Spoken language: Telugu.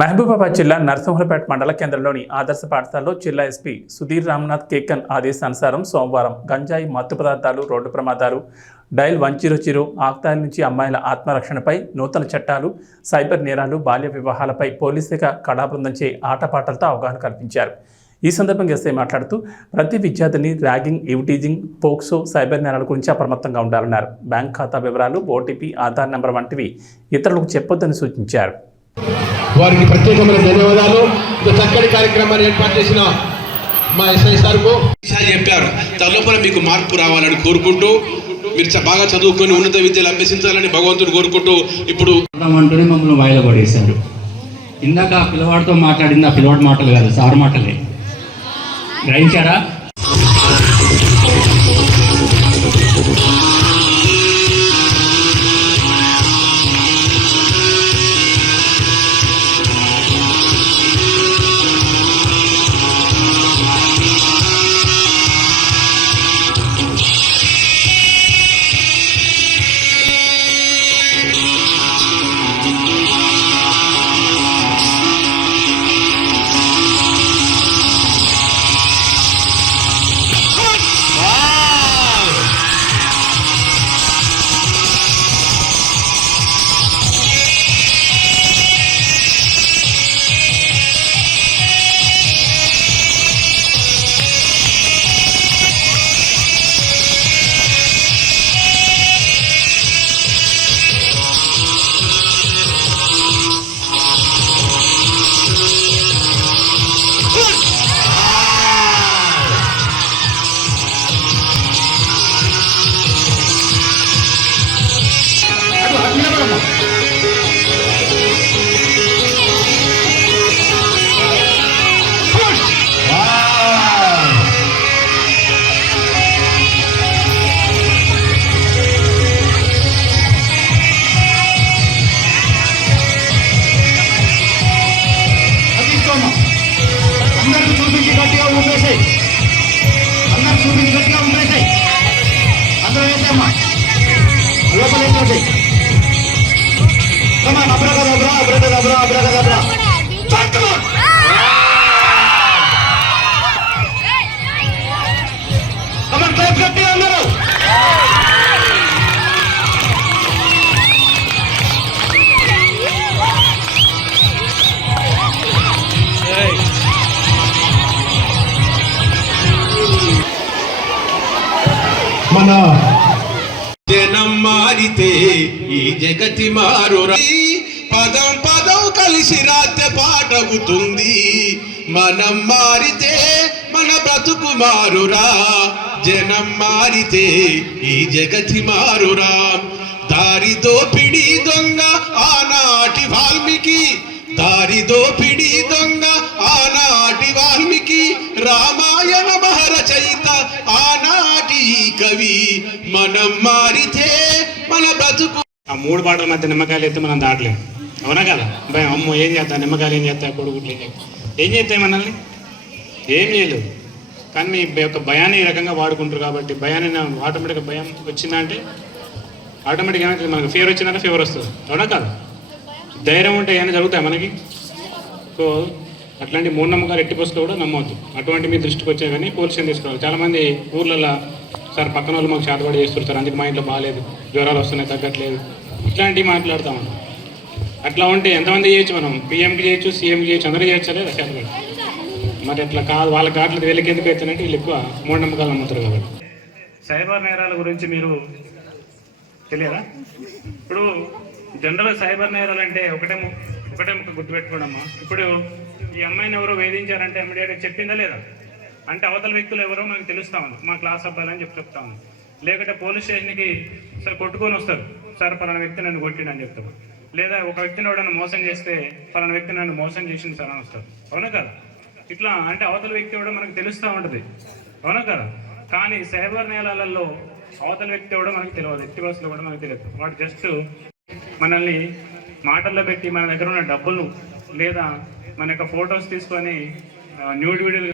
మహబూబాబాద్ జిల్లా నర్సింహులపేట మండల కేంద్రంలోని ఆదర్శ పాఠశాలలో జిల్లా ఎస్పీ సుధీర్ రామ్నాథ్ కేకన్ ఆదేశానుసారం సోమవారం గంజాయి మత్తు పదార్థాలు రోడ్డు ప్రమాదాలు డైల్ 100 ఆక్తాయిల నుంచి అమ్మాయిల ఆత్మరక్షణపై నూతన చట్టాలు సైబర్ నేరాలు బాల్య వివాహాలపై పోలీస్ శాఖ కళాబృందంచే ఆటపాటలతో అవగాహన కల్పించారు. ఈ సందర్భంగా ఎస్ఐ మాట్లాడుతూ ప్రతి విద్యార్థిని ర్యాగింగ్, ఈవ్టీజింగ్, పోక్సో, సైబర్ నేరాల గురించి అప్రమత్తంగా ఉండాలన్నారు. బ్యాంక్ ఖాతా వివరాలు, ఓటీపీ, ఆధార్ నెంబర్ వంటివి ఇతరులకు చెప్పొద్దని సూచించారు. వారికి ప్రత్యేకమైన ధన్యవాదాలు. చక్కటి కార్యక్రమాన్ని ఏర్పాటు చేసిన మా ఎస్ఐ సార్కు చెప్పారు. తలోపల మీకు మార్పు రావాలని కోరుకుంటూ మీరు బాగా చదువుకొని ఉన్నత విద్యలు అభ్యసించాలని భగవంతుడు కోరుకుంటూ ఇప్పుడు అంటూనే మమ్మల్ని వాయిదా పడేశారు. ఇందాక ఆ పిల్లవాడితో మాట్లాడింది ఆ పిల్లవాడి మాటలు కాదు, సార్ మాటలే. గ్రహించారా? మన జనం మారితే ఈ జగతి మారురా. పదం పదం కలిసి రాత్రి పాటవుతుంది. మనం మారితే మన బ్రతుకు మారురా. జనం మారితే ఈ జగతి మారురా. దారితో పిడి దొంగ ఆనాటి వాల్మీకి, దారితో పిడి దొంగ ఆనాటి వాల్మీకి, రామాయణ మహారచయిత ఆనాటి కవి. మనం మారితే మన బ్రతుకు. ఆ 3 పాటల మధ్య నిమ్మకాయలు ఎత్తే మనం దాటలేము, అవునా కదా? భయం, అమ్మో ఏం చేస్తా, నిమ్మకాయలు ఏం చేస్తా, కొడుకుట్లు ఏం చేస్తాయి, మనల్ని ఏం చేయలేవు. కానీ మీ యొక్క భయాన్ని ఈ రకంగా వాడుకుంటారు కాబట్టి భయాన్ని ఆటోమేటిక్గా భయం వచ్చిందంటే ఆటోమేటిక్గా ఏమైతే మనకు ఫీవర్ వచ్చిందంటే ఫీవర్ వస్తుంది, అవునా కదా? ధైర్యం ఉంటే ఏమైనా జరుగుతాయి మనకి. సో అట్లాంటి మూఢనమ్మకాలు ఎట్టి బస్సులో కూడా నమ్మవద్దు. అటువంటి మీ దృష్టికి వచ్చాయి కానీ పోలీస్ స్టేషన్ తీసుకోవాలి. చాలామంది ఊర్లలో సార్ పక్కన వాళ్ళు మాకు చేతబడి చేస్తుంటారు, అందుకు మా ఇంట్లో బాగాలేదు, జ్వరాలు వస్తున్నాయి, తగ్గట్లేదు, ఇట్లాంటివి మాట్లాడతామని. అట్లా ఉంటే ఎంతమంది చేయొచ్చు? మనం పీఎంకి చేయొచ్చు, సీఎంకి చేయొచ్చు, అందరూ చేయొచ్చు లేదా చేతబడి? మరి అట్లా కాదు, వాళ్ళ కాట్లు వీళ్ళకి ఎందుకు అవుతానంటే వీళ్ళు ఎక్కువ మూఢనమ్మకాలు నమ్ముతారు కాబట్టి. సైబర్ నేరాల గురించి మీరు తెలియదా? ఇప్పుడు జనరల్ సైబర్ నేరాలు అంటే ఒకటే ముక్క గుర్తుపెట్టుకోండమ్మా. ఇప్పుడు ఈ అమ్మాయిని ఎవరో వేధించారంటే ఇమ్మీడియట్గా చెప్పిందా లేదా అంటే అవతల వ్యక్తులు ఎవరో మనకు తెలుస్తా ఉంది, మా క్లాస్ అబ్బాయిలని చెప్తా ఉంది. లేకుంటే పోలీస్ స్టేషన్కి సార్ కొట్టుకొని వస్తారు, సార్ పలానా వ్యక్తి నన్ను కొట్టిండని చెప్తారు. లేదా ఒక వ్యక్తిని ఎవడన్నా మోసం చేస్తే పలానా వ్యక్తి నన్ను మోసం చేసింది సార్ అని వస్తారు, అవునా కదా? ఇట్లా అంటే అవతల వ్యక్తి కూడా మనకు తెలుస్తూ ఉంటుంది, అవునా కదా? కానీ సైబర్ నేరాలలో అవతల వ్యక్తి కూడా మనకు తెలియదు, ఎట్టి బస్సులో కూడా మనకు తెలియదు. వాడు జస్ట్ మనల్ని మాటల్లో పెట్టి మన దగ్గర ఉన్న డబ్బులు లేదా మన యొక్క ఫొటోస్ తీసుకొని న్యూడ్ వీడియోలు